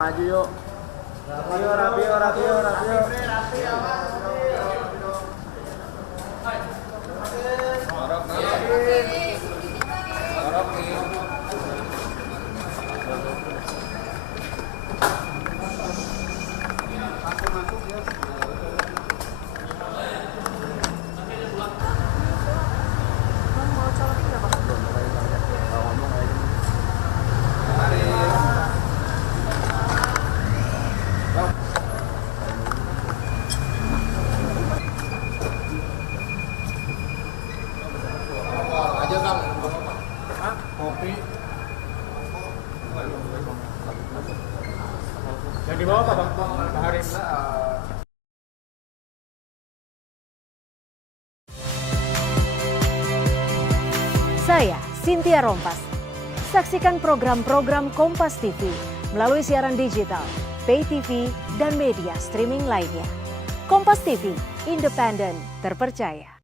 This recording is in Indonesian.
Maju yuk. Rapi. Aja Kang. Kopi. Yang di bawah apa Bang Haris? Saya Cynthia Rompas. Saksikan program-program Kompas TV melalui siaran digital, pay TV, dan media streaming lainnya. Kompas TV, independen, terpercaya.